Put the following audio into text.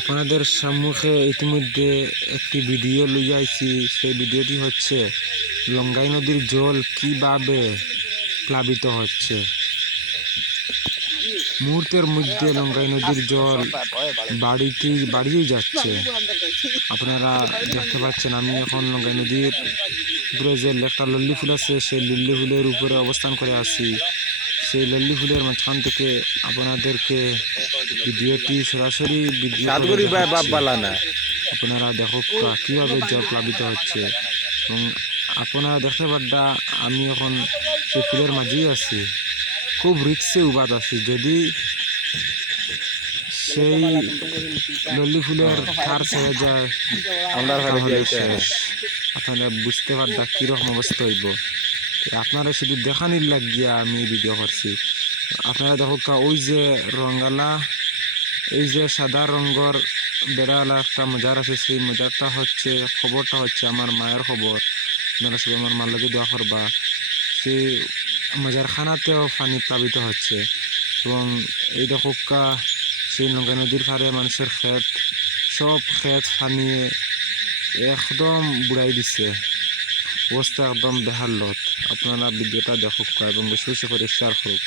আপনাদের সম্মুখে ইতিমধ্যে একটি ভিডিও লইয়া আইছি। সেই ভিডিওটি হচ্ছে, লঙ্গাই নদীর জল কীভাবে প্লাবিত হচ্ছে? মুহূর্তের মধ্যে লঙ্গাই নদীর জল বাড়িতে বাড়িয়েই যাচ্ছে। আপনারা দেখতে পাচ্ছেন, আমি এখন লঙ্গাই নদীর উপরে যে একটা লল্লি ফুল আছে, সেই লিল্লি ফুলের উপরে অবস্থান করে আছি। সেই লল্লি ফুলের মাঝখান থেকে আপনাদেরকে ভিডিওটি সরাসরি আপনারা দেখো কীভাবে জল প্লাবিত হচ্ছে। এবং আপনারা দেখতে পাড্ডা আমি এখন সেই ফুলের মাঝেই আছি। খুব রিক্সে উবাদ আছি। যদি সেই লল্লি ফুলের ধার ছেড়ে যায় আপনারা বুঝতে পারবা কীরকম অবস্থা হইব। আপনারা শুধু দেখানির লাগিয়া আমি ভিডিও করছি। আপনারা দেখো ওই যে রঙ্গালা, এই যে সাদা রঙের বেড়ালা একটা মজার আছে, সেই মজারটা হচ্ছে, খবরটা হচ্ছে আমার মায়ের খবর। আপনারা সবাই আমার মার লগে দেওয়া করবা। সেই মজারখানাতেও পানি প্লাবিত হচ্ছে। এবং এই দেখো কা, সেই নৌকা নদীর পাড়ে মানুষের ক্ষেত, সব ক্ষেত পানিয়ে একদম বুড়াই দিছে। অবস্থা একদম বেহাল লত আপনারা ভিডিওটা দেখুক এবং বেশি বেশি করে শেয়ার করুক